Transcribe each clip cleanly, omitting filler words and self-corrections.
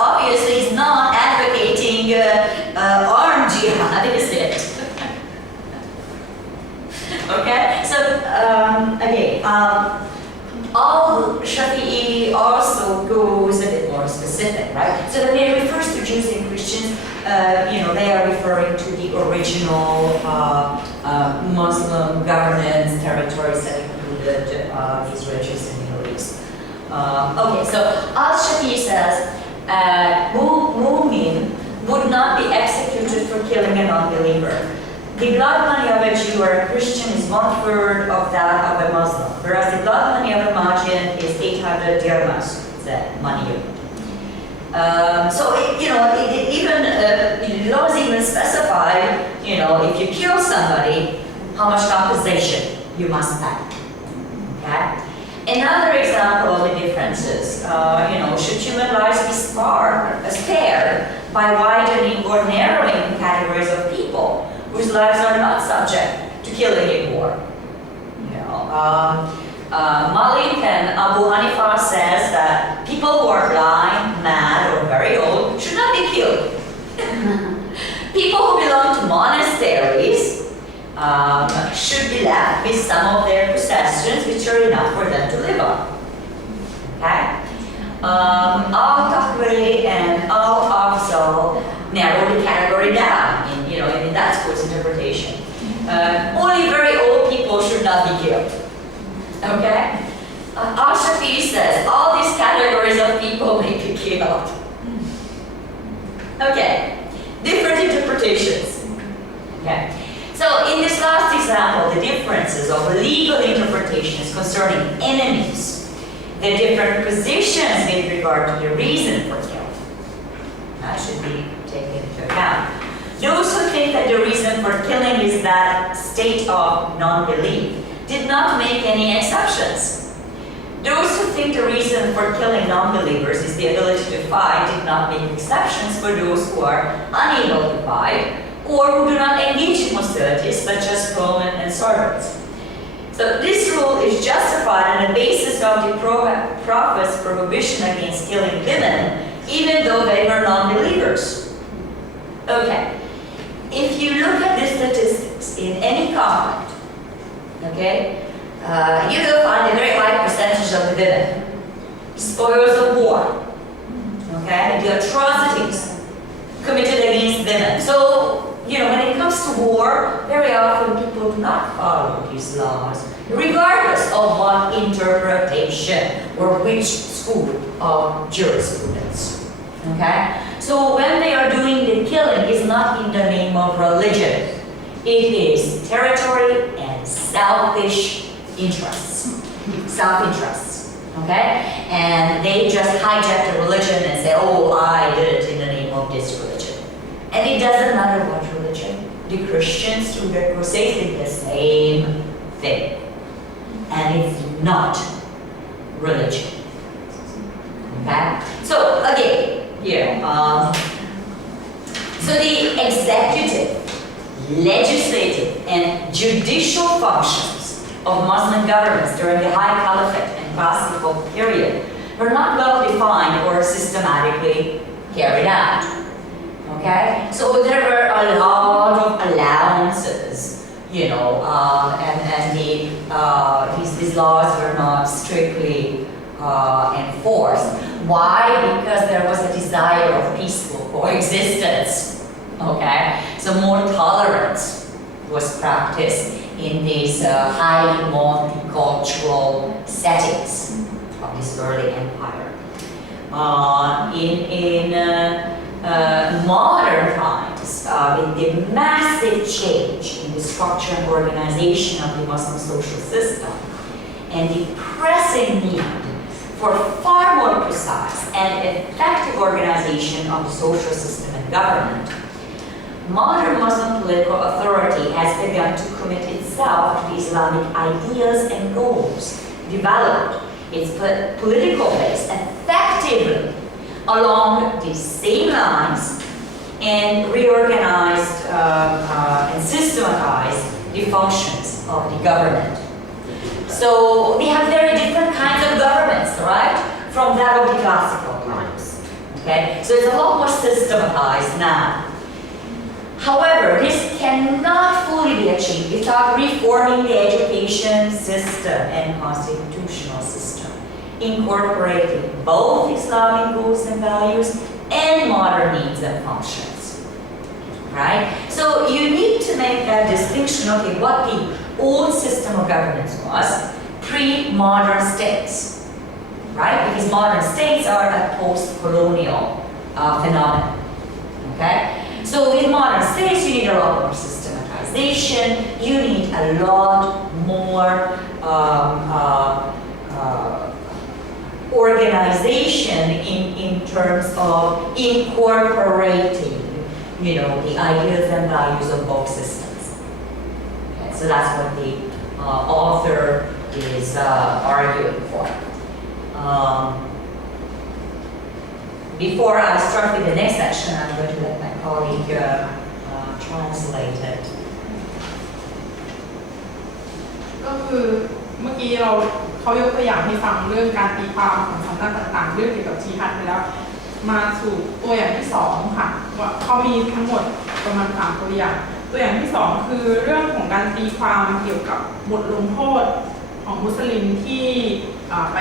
obviously is not advocating armed jihad, is it? Okay, so again, al-Shafi'i also goes a bit more specific, right? So when it refers to Jews and Christians, they are referring to the original Muslim governance territories that included these regions in the Middle East. Okay, so al-Shafi'i says, mu'min would not be executed for killing a non-believer. The blood money of a Jew or a Christian is 1/3 of that of a Muslim, whereas the blood money of a Majin is 800 dirhams, the money unit. Laws even specify, if you kill somebody, how much compensation you must pay. Okay. Another example of the differences, should human lives be spared by widening or narrowing categories of people whose lives are not subject to killing in war? Malik and Abu Hanifa says that people who are blind, mad, or very old should not be killed. People who belong to monasteries should be left with some of their possessions, which are enough for them to live on. Okay? Al-Takhri and Al-Afzal narrow the category down in that school's interpretation. Only very old people should not be killed. Okay? Al-Shafi'i says all these categories of people may be killed. Okay, different interpretations. Okay, so in this last example, the differences of legal interpretations concerning enemies, the different positions with regard to the reason for killing, that should be taken into account. Those who think that the reason for killing is that state of non-belief did not make any exceptions. Those who think the reason for killing non-believers is the ability to fight did not make exceptions for those who are unable to fight or who do not engage in hostilities, such as bowmen and servants. So this rule is justified on the basis of the Prophet's prohibition against killing women, even though they were non-believers. Okay, if you look at the statistics in any conflict, okay, you will find a very high percentage of the women, spoils of war, okay, the atrocities committed against women. So, when it comes to war, very often people do not follow these laws, regardless of what interpretation or which school of jurisprudence. Okay? So when they are doing the killing, it's not in the name of religion. It is territory and selfish interests. Self-interests. Okay? And they just hijack the religion and say, oh, I did it in the name of this religion. And it doesn't matter what religion. The Christians through their crusades did the same thing. And it's not religion. Okay? So again, so the executive, legislative, and judicial functions of Muslim governments during the High Caliphate and Classical period were not well defined or systematically carried out. Okay? So there were a lot of allowances, and these laws were not strictly enforced. Why? Because there was a desire of peaceful coexistence. Okay? So more tolerance was practiced in these highly multicultural settings of this early empire. In modern times, with the massive change in the structure and organization of the Muslim social system, and the pressing need for far more precise and effective organization of the social system and government, modern Muslim political authority has begun to commit itself to Islamic ideas and goals, developed its political base effectively along the same lines, and reorganized and systematized the functions of the government. So we have very different kinds of governments, right? From that of the classical times. Okay, so it's a lot more systematized now. However, this cannot fully be achieved without reforming the education system and constitutional system, incorporating both Islamic rules and values and modern needs and functions. Right? So you need to make that distinction, okay, what the old system of governance was pre-modern states. Right? Because modern states are a post-colonial phenomenon. Okay? So with modern states, you need a lot more systematization, you need a lot more organization in terms of incorporating, the ideas and values of both systems. Okay, so that's what the author is arguing for. Before I start with the next section, I'm going to let my colleague translate it. ก็คือเมื่อกี้เขายกตัวอย่างให้ฟังเรื่องการตีความของสำนักต่างๆเรื่องเกี่ยวกับจีฮัดไปแล้วมาสู่ตัวอย่างที่2ค่ะว่าเขามีทั้งหมดประมาณ3ตัวอย่างที่2คือเรื่องของการตีความเกี่ยวกับบทลงโทษของมุสลิมที่ไป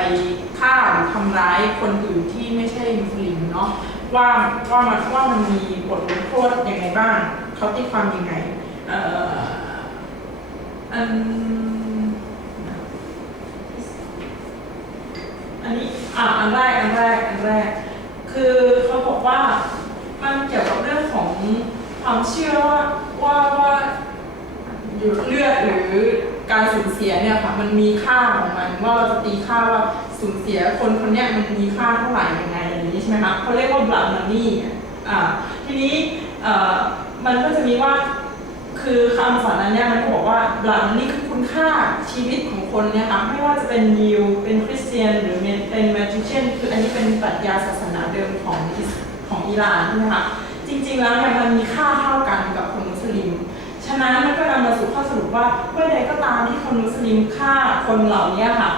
ฆ่าหรือทำร้ายคนอื่นที่ไม่ใช่มุสลิมเนาะว่ามันมีบทลงโทษยังไงบ้างเขาตีความยังไงอันนี้อันแรกคือเขาบอกว่ามันเกี่ยวกับเรื่องของความเชื่อว่าเลือดหรือการสูญเสียเนี่ยค่ะมันมีค่าของมันว่าเราจะตีค่าว่าสูญเสียคนเนี้ยมันมีค่าเท่าไหร่ยังไงอย่างนี้ใช่ไหมคะเขาเรียกว่า blood money ทีนี้มันก็จะมีว่าคือคำสอนนั้นเนี่ยมันก็บอกว่า blood money คือคุณค่าชีวิตของคนเนี่ยค่ะไม่ว่าจะเป็นยิวเป็นคริสเตียนหรือเป็นแมจิเชียนคืออันนี้เป็นปรัชญาศาสนาเดิมของอิหร่านใช่ไหมคะจริงๆแล้วเนี่ยมันมีค่าเท่ากันกับคนมุสลิมฉะนั้นมันก็นำมาสู่ข้อสรุปว่าเมื่อใดก็ตามที่คนมุสลิมฆ่าคนเหล่านี้ค่ะ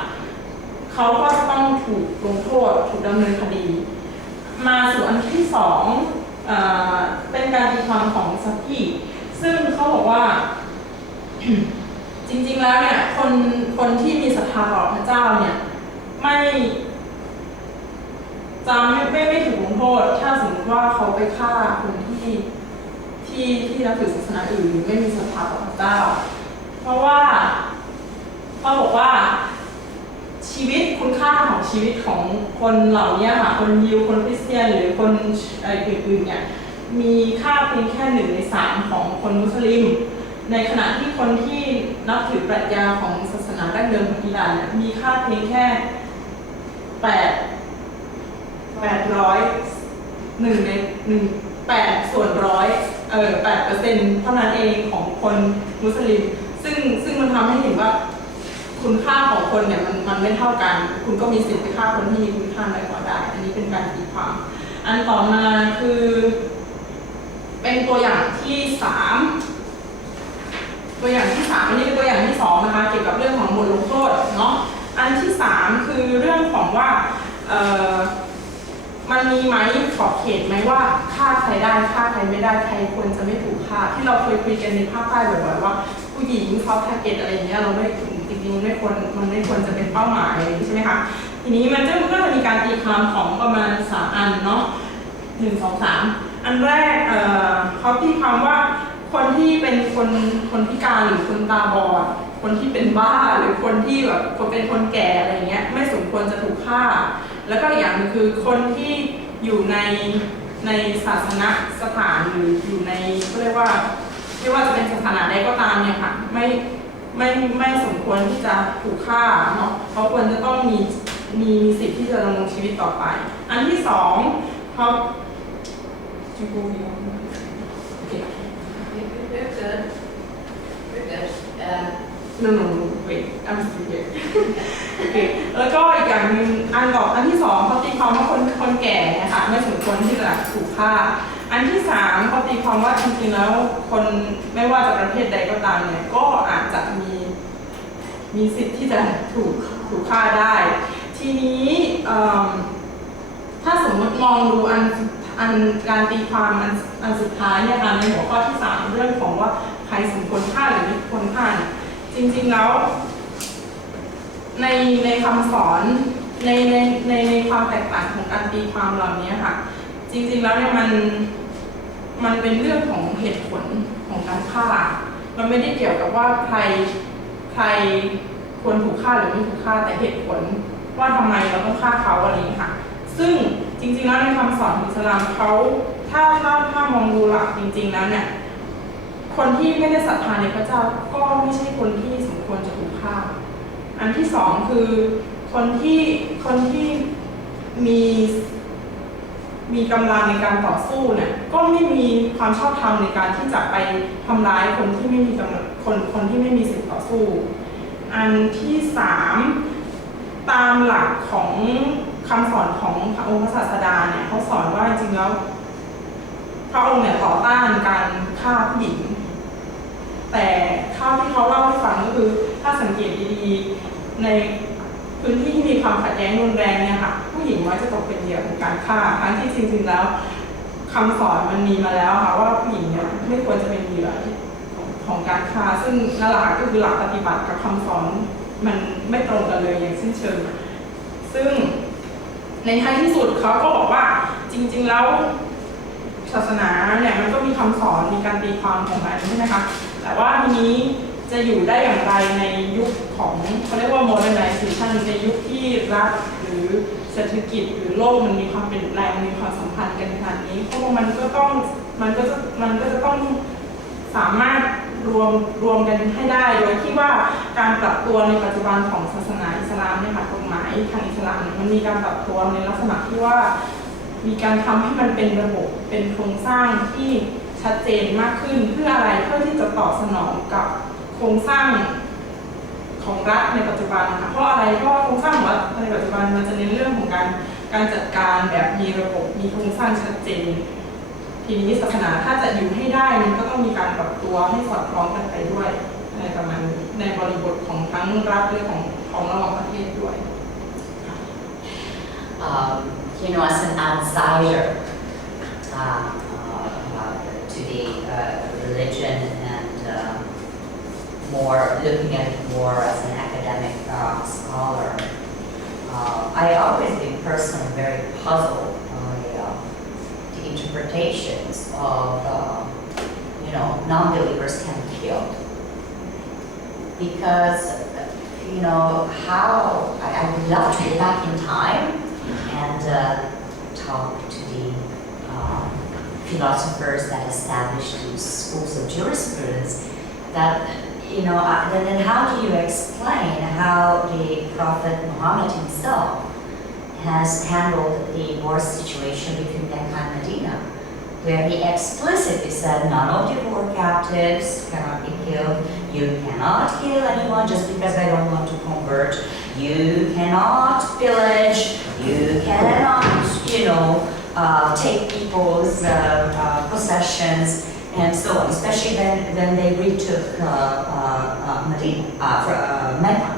เขาก็จะต้องถูกลงโทษถูกดำเนินคดีมาสู่อันที่2เป็นการตีความของซัฟฟี่ซึ่งเขาบอกว่า จริงๆแล้วเนี่ยคนที่มีศรัทธาต่อพระเจ้าเนี่ยไม่ถูกลงโทษถ้าสมมติว่าเขาไปฆ่าคนที่นับถือศาสนาอื่นหรือไม่มีศรัทธาต่อพระเจ้าเพราะว่าเขาบอกว่าชีวิตคุณค่าของชีวิตของคนเหล่านี้ค่ะคนยิวคนคริสเตียนหรือคนอื่นๆเนี่ยมีค่าเพียงแค่1 ใน 3ของคนมุสลิมในขณะที่คนที่นับถือปรัชญาของศาสนาดั้งเดิมของอิหร่านเนี่ยมีค่าเพียงแค่800 ส่วนร้อย8%เท่านั้นเองของคนมุสลิมซึ่งมันทำให้เห็นว่าคุณค่าของคนเนี่ยมันไม่เท่ากันคุณก็มีสิทธิ์ไปฆ่าคนที่มีคุณค่าน้อยกว่าได้อันนี้เป็นการตีความอันต่อมาคือเป็นตัวอย่างที่3อันนี้เป็นตัวอย่างที่2นะคะเกี่ยวกับเรื่องของบทลงโทษเนาะอันที่3คือเรื่องของว่ามันมีไหมขอบเขตไหมว่าฆ่าใครได้ฆ่าใครไม่ได้ใครควรจะไม่ถูกฆ่าที่เราเคยคุยกันในภาคใต้บ่อยๆว่าผู้หญิงเขาแพ็กเกจอะไรอย่างเงี้ยเราไม่จริงๆมันไม่ควรจะเป็นเป้าหมายใช่ไหมคะทีนี้มันก็จะมีการตีความของประมาณ3อันเนาะ1 2 3อันแรกเขาตีความว่าคนที่เป็นคนพิการหรือคนตาบอดคนที่เป็นบ้าหรือคนที่แบบเป็นคนแก่อะไรเงี้ยไม่สมควรจะถูกฆ่าแล้วก็อีกอย่างนึงคือคนที่อยู่ในศาสนสถานหรืออยู่ในก็เรียกว่าไม่ว่าจะเป็นศาสนาใดก็ตามเนี่ยค่ะไม่สมควรที่จะถูกฆ่าเนาะเขาควรจะต้องมีสิทธิ์ที่จะดำรงชีวิตต่อไปอันที่2เขาจูโกวิโอNo, wait, I'm still here. โอเคแล้วก็อีกอย่างนึงอันที่2เขาตีความว่าคนแก่เนี่ยค่ะไม่สมควรที่จะถูกฆ่าอันที่3เขาตีความว่าจริงๆแล้วคนไม่ว่าจะประเภทใดก็ตามเนี่ยก็อาจจะมีสิทธิ์ที่จะถูกฆ่าได้ทีนี้ ถ้าสมมติมองดูอันการตีความอันสุดท้ายเนี่ยค่ะในหัวข้อที่ 3 เรื่องของว่าใครสมควรฆ่าหรือไม่ควรฆ่าจริงๆแล้วในคำสอนในความแตกต่างของการตีความเหล่านี้ค่ะจริงๆแล้วเนี่ยมันเป็นเรื่องของเหตุผลของการฆ่ามันไม่ได้เกี่ยวกับว่าใครควรถูกฆ่าหรือไม่ถูกฆ่าแต่เหตุผลว่าทำไมเราต้องฆ่าเขาอะไรอย่างนี้ค่ะซึ่งจริงๆแล้วในคำสอนของอิสลามเขาถ้ามองดูหลักจริงๆแล้วเนี่ยคนที่ไม่ได้ศรัทธาในพระเจ้าก็ไม่ใช่คนที่สมควรจะถูกฆ่าอันที่ 2คือคนที่มีกำลังในการต่อสู้เนี่ยก็ไม่มีความชอบธรรมในการที่จะไปทำร้ายคนที่ไม่มีกำลังคนที่ไม่มีสิทธิต่อสู้อันที่ 3ตามหลักของคำสอนของพระองค์พระศาสดาเนี่ยเขาสอนว่าจริงๆแล้วพระองค์เนี่ยต่อต้านการฆ่าผู้หญิงแต่ข้าวที่เขาเล่าให้ฟังก็คือถ้าสังเกตดีๆในพื้นที่ที่มีความขัดแย้งรุนแรงเนี่ยค่ะผู้หญิงมักจะตกเป็นเหยื่อของการฆ่าทั้งที่จริงๆแล้วคำสอนมันมีมาแล้วค่ะว่าผู้หญิงเนี่ยไม่ควรจะเป็นเหยื่อของการฆ่าซึ่งนั่นแหละก็คือหลักปฏิบัติกับคำสอนมันไม่ตรงกันเลยอย่างสิ้นเชิงซึ่งในท้ายที่สุดเขาก็บอกว่าจริงๆแล้วศาสนาเนี่ยมันก็มีคำสอนมีการตีความของมันใช่ไหมคะแต่ว่าทีนี้จะอยู่ได้อย่างไรในยุคของเขาเรียกว่า modernization ในยุคที่รัฐหรือเศรษฐกิจหรือโลกมันมีความเปลี่ยนแปลงมีความสัมพันธ์กันขนาดนี้เพราะว่ามันก็จะต้องสามารถรวมกันให้ได้โดยที่ว่าการปรับตัวในปัจจุบันของศาสนาอิสลามเนี่ยค่ะกฎหมายทางอิสลามมันมีการปรับตัวในลักษณะที่ว่ามีการทำให้มันเป็นระบบเป็นโครงสร้างที่ชัดเจนมากขึ้นเพื่ออะไรเพื่อที่จะตอบสนองกับโครงสร้างของรัฐในปัจจุบันค่ะเพราะอะไรเพราะโครงสร้างของรัฐในปัจจุบันมันจะเน้นเรื่องของการจัดการแบบมีระบบมีโครงสร้างชัดเจนทีนี้ศาสนาถ้าจะอยู่ให้ได้มันก็ต้องมีการปรับตัวให้สอดคล้องกันไปด้วยในประมาณในบริบทของทั้งรัฐและของระหว่างประเทศด้วย As an outsider to the religion and more looking at it more as an academic scholar, I always been personally very puzzled by the interpretations of non-believers can be killed because how I would love to go back in time and talk to the philosophers that established these schools of jurisprudence that then how do you explain how the Prophet Muhammad himself has handled the war situation between Mecca and Medina, where he explicitly said none of the war captives cannot be killed, you cannot kill anyone just because they don't want to convert, you cannot pillage, you cannot, take people's possessions and so on, especially when they retook Mecca,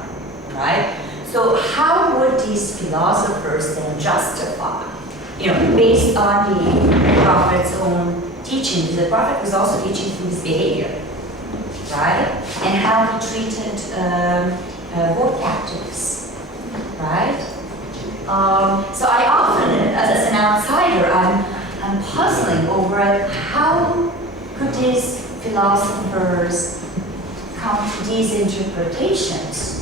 right? So how would these philosophers then justify, based on the Prophet's own teachings? The Prophet was also teaching through his behavior, right? And how he treated war captives, right? So I often, as an outsider, I'm puzzling over how could these philosophers come to these interpretations.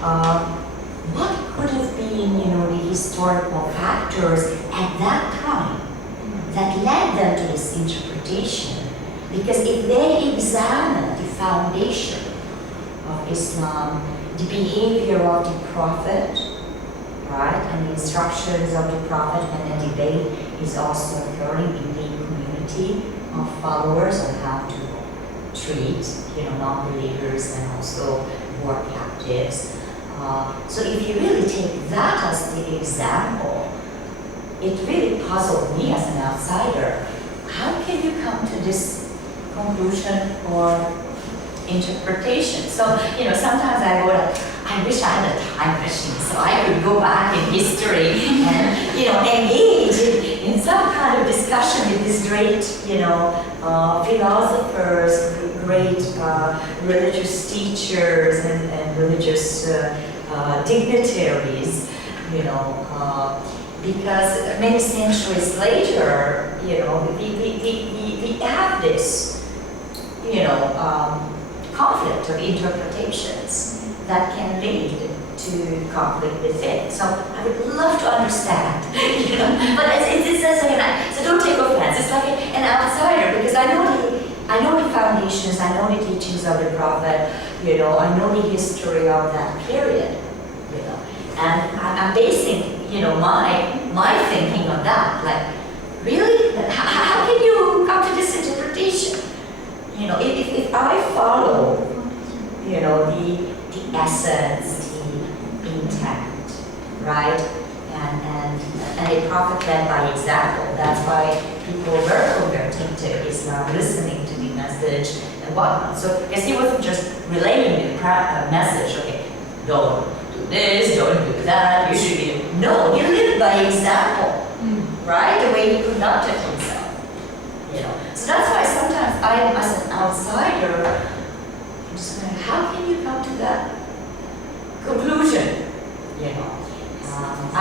What could have been, the historical factors at that time that led them to this interpretation? Because if they examine the foundation of Islam, the behavior of the Prophet, right, and the instructions of the Prophet when the debate is also occurring in the community of followers on how to treat, non-believers and also war captives. So if you really take that as the example, it really puzzled me as an outsider. How can you come to this conclusion or interpretation. So, sometimes I go like, I wish I had a time machine so I could go back in history and, engage in some kind of discussion with these great, philosophers, great religious teachers and religious dignitaries, because many centuries later, we have this, conflict of interpretations that can lead to conflict within. So I would love to understand, but it's so don't take offense. It's like an outsider, because I know the foundations, I know the teachings of the Prophet, I know the history of that period, and I'm basing, my thinking on that. Like, really, how can you come to this interpretation? If I follow, the essence, the intent, right? And a prophet led by example. That's why people were converting to Islam, listening to the message and whatnot. So, because he wasn't just relaying the message, okay, don't do this, don't do that, you should be. No, he lived by example, right? The way he conducted himself. So that's why sometimes I am, as an outsider, I'm just going, how can you come to that conclusion? I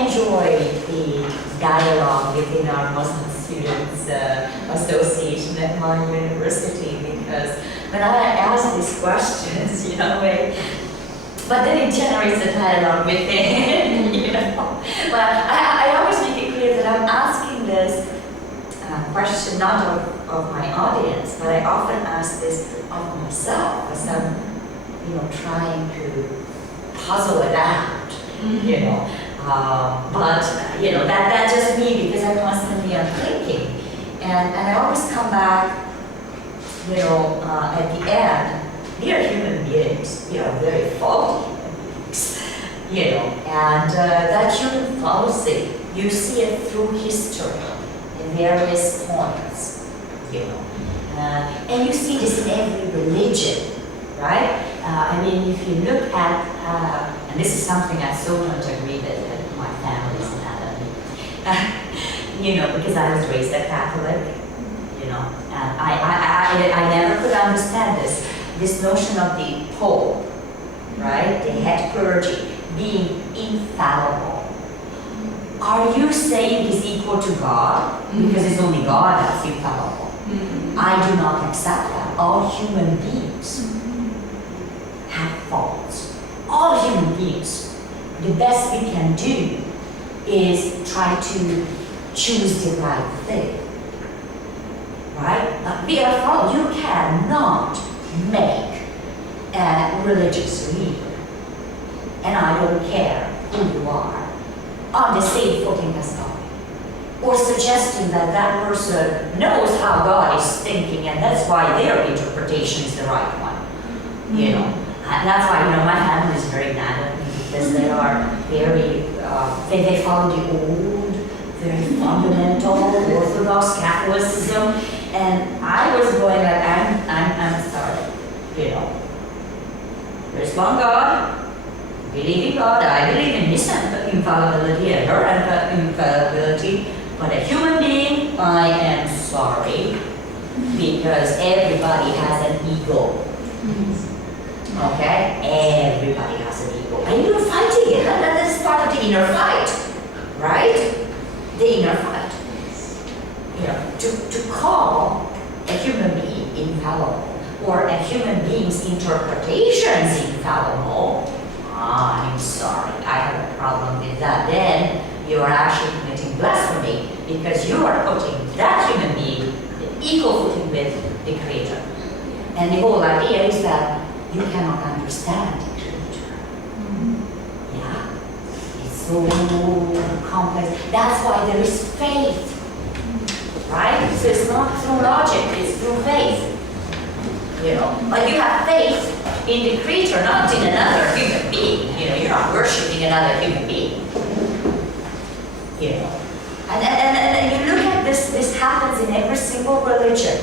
enjoy the dialogue within our Muslim Students Association at my university, because when I ask these questions, but then it generates a dialogue within, But I always make it clear that I'm asking this question not of my audience, but I often ask this of myself as I'm, trying to puzzle it out, but that's just me, because I constantly am thinking, and I always come back, at the end, we are human beings, we are very faulty human beings, and that human fallacy, you see it through history. Various points, and you see this in every religion, right? If you look at, and this is something I so don't agree that my family is not, because I was raised a Catholic, and I never could understand this notion of the Pope, right? The head clergy being infallible. Are you saying he's equal to God? Because it's only God that's infallible. I do not accept that. All human beings have faults. All human beings. The best we can do is try to choose the right thing. Right? We are fallen. You cannot make a religious leader. And I don't care who you are, on the same footing as God, or suggesting that person knows how God is thinking, and that's why their interpretation is the right one. And that's why my family is very mad at me, because they are very they follow the old, very fundamental Orthodox Catholicism, and I was going like, I'm sorry, there's one God. Believe in God, I believe in His infallibility and her infallibility, but a human being, I am sorry, because everybody has an ego. Okay? Everybody has an ego. And you're fighting it. That is part of the inner fight, right? The inner fight. To call a human being infallible, or a human being's interpretations infallible, I'm sorry, I have a problem with that. Then you are actually committing blasphemy, because you are putting that human being in equal footing with the Creator. And the whole idea is that you cannot understand the Creator. Yeah? It's so complex. That's why there is faith. Right? So it's not through logic, it's through faith. But you have faith in the Creator, not in another human being. You're not worshiping another human being. And you look at this happens in every single religion.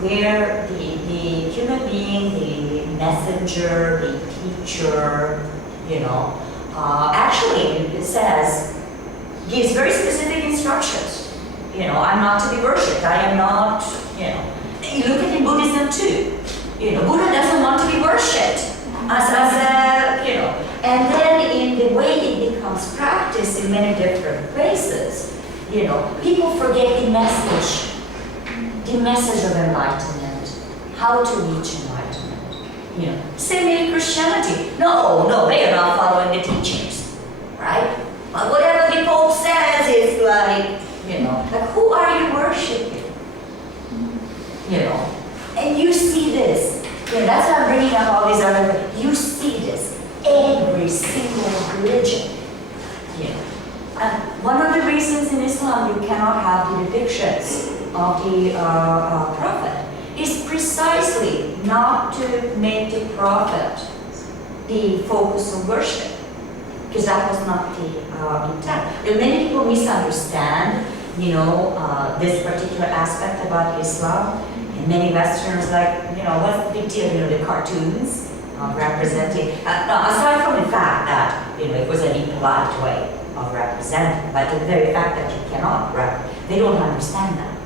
where the human being, the messenger, the teacher, actually it says, gives very specific instructions. I'm not to be worshipped. I am not, You look at in Buddhism too. Buddha doesn't want to be worshipped and then in the way it becomes practiced in many different places, people forget the message of enlightenment, how to reach enlightenment. Same in Christianity. No, they are not following the teachings, right? But whatever the Pope says is like who are you worshiping? And you see this. That's why I'm bringing up all these other. You see this every single religion. And one of the reasons in Islam you cannot have the depictions of the Prophet is precisely not to make the Prophet the focus of worship, because that was not the intent. Many people misunderstand, this particular aspect about Islam. And many Westerners what's the big deal? The cartoons representing. Aside from the fact that it was an impolite way of representing, but the very fact that you cannot they don't understand that.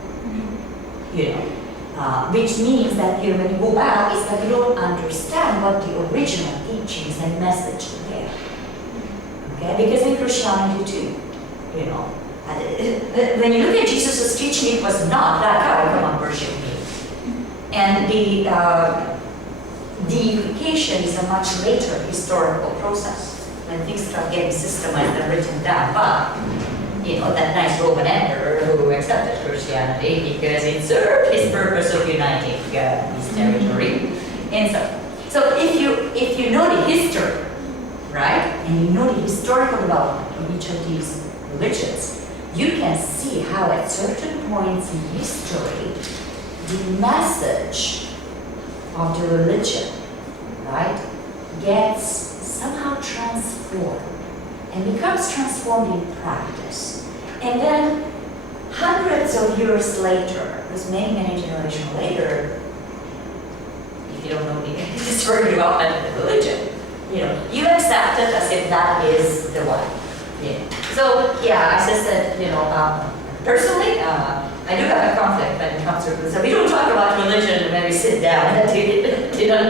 Which means that when you go back, is that you don't understand what the original teachings and message are there. Okay, because in Christianity too, when you look at Jesus' teaching, it was not that, come on, worship me. And the deification is a much later historical process when things start getting systemized and written down. But that nice Roman emperor who accepted Christianity because it served his purpose of uniting his territory. And so if you know the history, right, and you know the historical development of each of these religions, you can see how at certain points in history, the message of the religion, right, gets somehow transformed and becomes transformed in practice. And then hundreds of years later, because many generations later, if you don't know the historical development of the religion, you accept it as if that is the one. So as I said, personally, I do have a conflict when it comes to religion. So we don't talk about religion when we sit down at a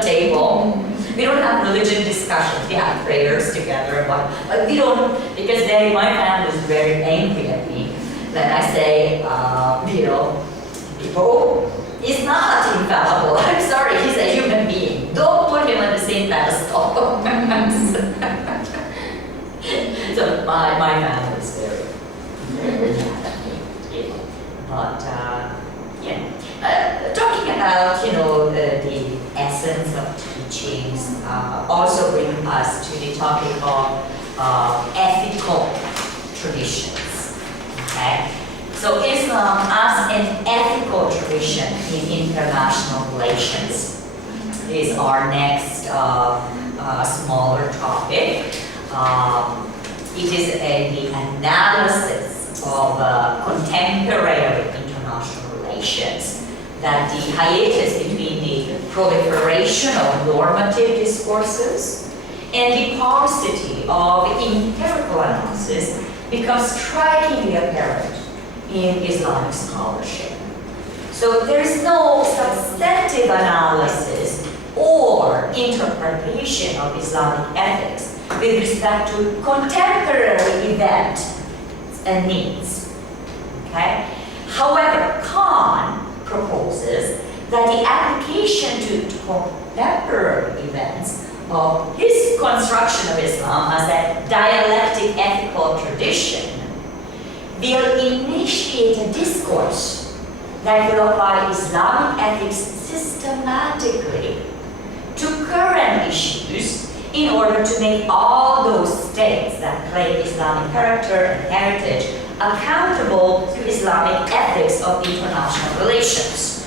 table. We don't have religion discussions. We have prayers together, but we don't, because my family is very angry at me when I say, people is not infallible. I'm sorry, he's a human being. Don't put him on the same pedestal. So my family is very mad at me. But talking about the essence of teachings also bring us to the topic of ethical traditions. Okay, so Islam as an ethical tradition in international relations is our next smaller topic. It is the analysis of contemporary international relations, that the hiatus between the proliferation of normative discourses and the paucity of empirical analysis becomes strikingly apparent in Islamic scholarship. So there is no substantive analysis or interpretation of Islamic ethics with respect to contemporary events and needs. Okay? However, Khan proposes that the application to contemporary events of his construction of Islam as a dialectic ethical tradition will initiate a discourse that will apply Islamic ethics systematically to current issues in order to make all those states that claim Islamic character and heritage accountable to Islamic ethics of international relations.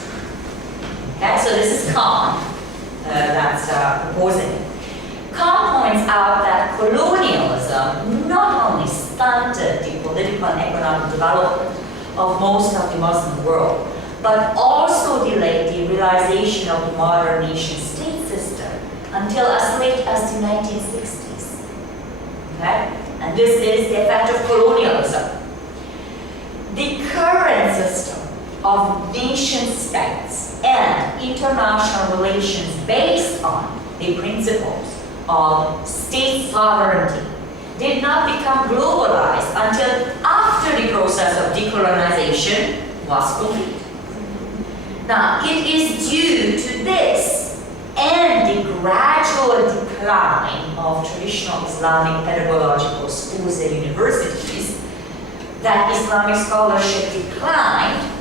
Okay, so this is Khan that's proposing it. Khan points out that colonialism not only stunted the political and economic development of most of the Muslim world, but also delayed the realization of the modern nation-state system until as late as the 1960s. Okay? And this is the effect of colonialism. The current system of nation-states and international relations based on the principles of state sovereignty did not become globalized until after the process of decolonization was complete. Now, it is due to this and the gradual decline of traditional Islamic pedagogical schools and universities that Islamic scholarship declined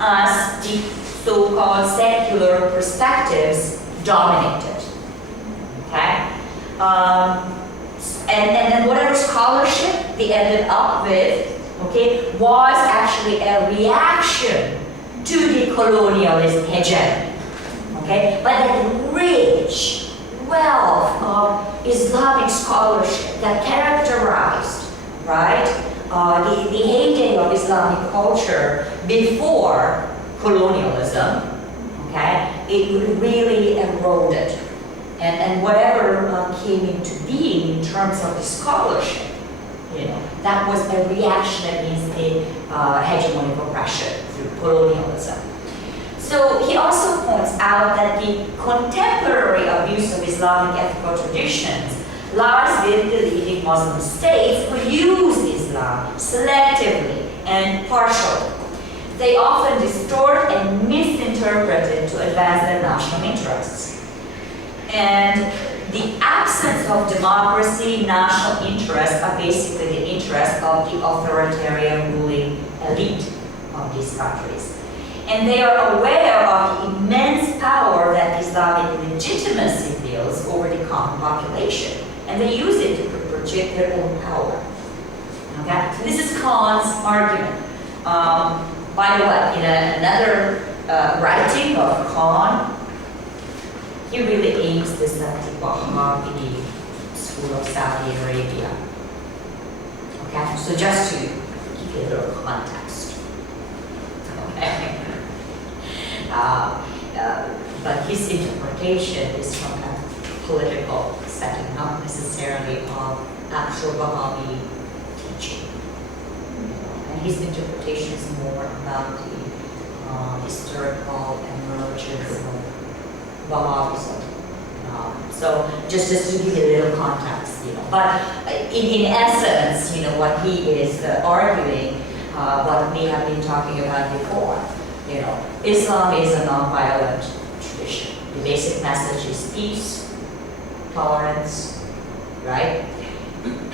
as the so-called secular perspectives dominated. Okay? And then whatever scholarship they ended up with, okay, was actually a reaction to the colonialist hegemony. Okay? But that rich wealth of Islamic scholarship that characterized, right, the heyday of Islamic culture before colonialism, okay, it really eroded. And whatever came into being in terms of the scholarship, you know, that was a reaction against the hegemonic oppression through colonialism. So he also points out that the contemporary abuse of Islamic ethical traditions lies with the leading Muslim states who use Islam selectively and partially. They often distort and misinterpret it to advance their national interests. And the absence of democracy, national interests are basically the interests of the authoritarian ruling elite of these countries. And they are aware of the immense power that Islamic legitimacy wields over the common population. And they use it to project their own power. Okay? So this is Khan's argument. By the way, in another writing of Khan, he really aims this at the Wahhabi school of Saudi Arabia. Okay, so just to give you a little context. Okay. But his interpretation is from a political setting, not necessarily of actual Wahhabi teaching. And his interpretation is more about the historical emergence of Wahhabism. So just to give you a little context, you know. But in essence, you know, what he is arguing, what we have been talking about before, you know, Islam is a non-violent tradition. The basic message is peace, tolerance, right?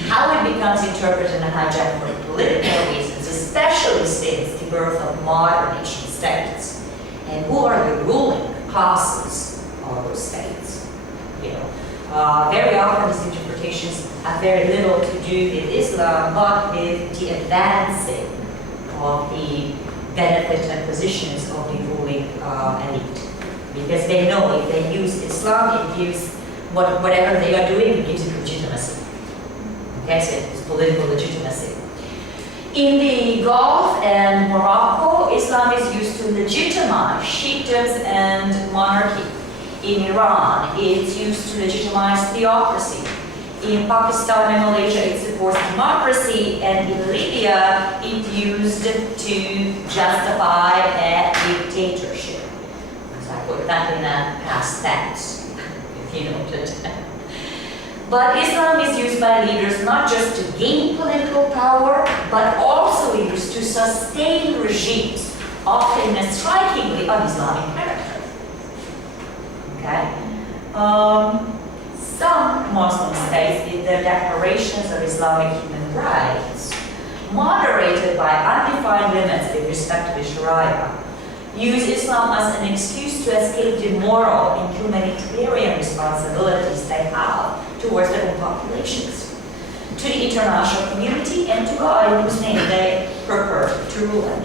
How it becomes interpreted and hijacked for political reasons, especially since the birth of modern nation states, and who are the ruling classes of those states. You know, very often these interpretations have very little to do with Islam, but with the advancing of the benefits and positions of the ruling elite. Because they know if they use Islam, it gives whatever they are doing, it gives it legitimacy. Okay, so it's political legitimacy. In the Gulf and Morocco, Islam is used to legitimize chiefdoms and monarchy. In Iran, it's used to legitimize theocracy. In Pakistan and Malaysia, it supports democracy. And in Libya, it's used to justify a dictatorship. So I put that in a past tense, if you noted. But Islam is used by leaders not just to gain political power, but also used to sustain regimes, often in a strikingly un-Islamic character. Okay? Some Muslim states, with their declarations of Islamic human rights, moderated by undefined limits with respect to the Sharia, use Islam as an excuse to escape the moral and humanitarian responsibilities they have towards their own populations, to the international community, and to God in whose name they purport to rule it.